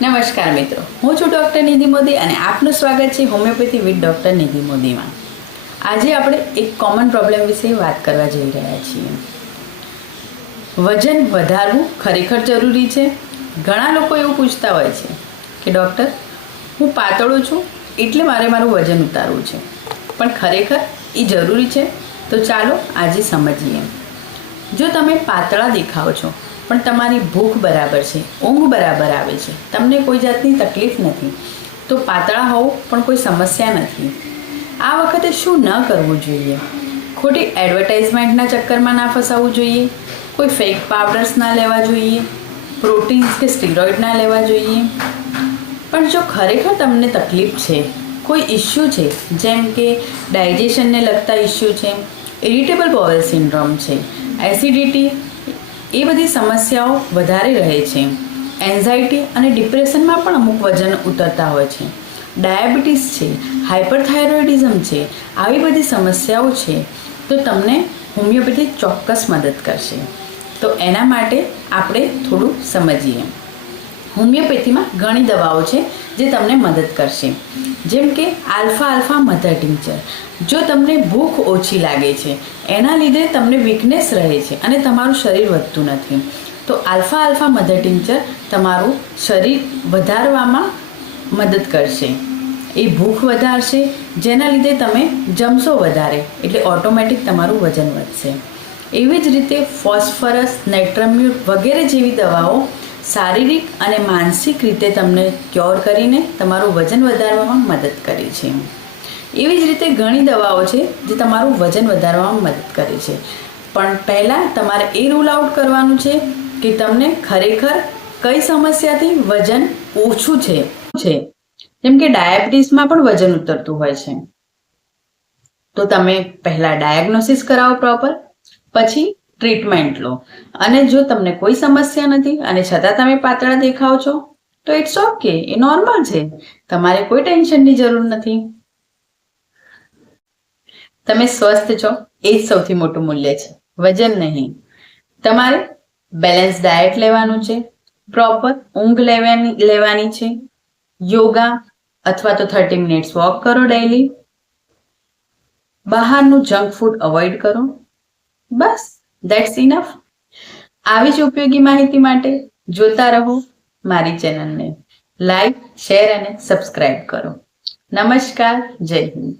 નમસ્કાર મિત્રો, હું છું ડૉક્ટર નિધિ મોદી અને આપનું સ્વાગત છે હોમિયોપેથી વિથ ડૉક્ટર નિધિ મોદીમાં. આજે આપણે એક કોમન પ્રોબ્લેમ વિશે વાત કરવા જઈ રહ્યા છીએ. વજન વધારવું ખરેખર જરૂરી છે? ઘણા લોકો એવું પૂછતા હોય છે કે ડૉક્ટર, હું પાતળો છું એટલે મારું વજન ઉતારવું છે, પણ ખરેખર એ જરૂરી છે? તો ચાલો આજે સમજીએ. જો તમે પાતળા દેખાઓ છો પણ તમારી ભૂખ બરાબર છે, ઊંઘ બરાબર આવે છે, તમને કોઈ જાતની તકલીફ નથી, તો પાતળા હોવું પણ કોઈ સમસ્યા નથી. આ વખતે શું ન કરવું જોઈએ? ખોટી એડવર્ટાઇઝમેન્ટના ચક્કરમાં ના ફસાવવું જોઈએ, કોઈ ફેક પાવડર્સ ના લેવા જોઈએ, પ્રોટીન્સ કે સ્ટીરોઇડ ના લેવા જોઈએ. પણ જો ખરેખર તમને તકલીફ છે, કોઈ ઇસ્યુ છે, જેમ કે ડાયજેશનને લગતા ઇસ્યુ છે, ઇરિટેબલ બોવેલ સિન્ડ્રોમ છે, એસિડિટી, એ બધી સમસ્યાઓ વધારે રહે છે, એન્ઝાયટી અને ડિપ્રેશનમાં પણ અમુક વજન ઉતરતા હોય છે, ડાયાબિટીસ છે, હાઇપરથાઇરોઇડિઝમ છે, આવી બધી સમસ્યાઓ છે, તો તમને હોમિયોપેથી ચોક્કસ મદદ કરશે. તો એના માટે આપણે થોડું સમજીએ. હોમિયોપેથીમાં ઘણી દવાઓ છે જે તમને મદદ કરશે, જેમ કે આલ્ફા મધર ટિંચર. જો તમને ભૂખ ઓછી લાગે છે, એના લીધે તમને વીકનેસ રહે છે અને તમારું શરીર વધતું નથી, તો આલ્ફા મધર ટિંચર તમારું શરીર વધારવામાં મદદ કરશે. એ ભૂખ વધારશે, જેના લીધે તમે જમશો વધારે એટલે ઓટોમેટિક તમારું વજન વધશે. એવી જ રીતે ફોસ્ફરસ, નાઇટ્રમ્યુટ વગેરે જેવી દવાઓ શારીરિક અને માનસિક રીતે તમને ક્યોર કરીને તમારું વજન વધારવામાં મદદ કરે છે. એવી જ રીતે ઘણી દવાઓ છે જે તમારું વજન વધારવામાં મદદ કરે છે, પણ પહેલાં તમારે એ રૂલ આઉટ કરવાનું છે કે તમને ખરેખર કઈ સમસ્યાથી વજન ઓછું છે. જેમ કે ડાયાબિટીસમાં પણ વજન ઉતરતું હોય છે, તો તમે પહેલાં ડાયગ્નોસિસ કરાવો પ્રોપર, પછી ટ્રીટમેન્ટ લો. અને જો તમને કોઈ સમસ્યા નથી અને છતાં તમે પાતળા દેખાવ છો, તો ઇટ્સ ઓકે, એ નોર્મલ છે. તમારે કોઈ ટેન્શનની જરૂર નથી. તમે સ્વસ્થ છો એ જ સૌથી મોટું મૂલ્ય છે, વજન નહીં. તમારે બેલેન્સ ડાયટ લેવાનું છે, પ્રોપર ઊંઘ લેવાની છે, યોગા અથવા તો 30 મિનિટ્સ વોક કરો ડેઈલી, બહારનું જંક ફૂડ અવોઇડ કરો. બસ, ધેટ્સ ઇનફ. આવી જ ઉપયોગી માહિતી માટે જોતા રહો મારી ચેનલને. લાઈક, શેર અને સબસ્ક્રાઇબ કરો. નમસ્કાર, જય હિન્દ.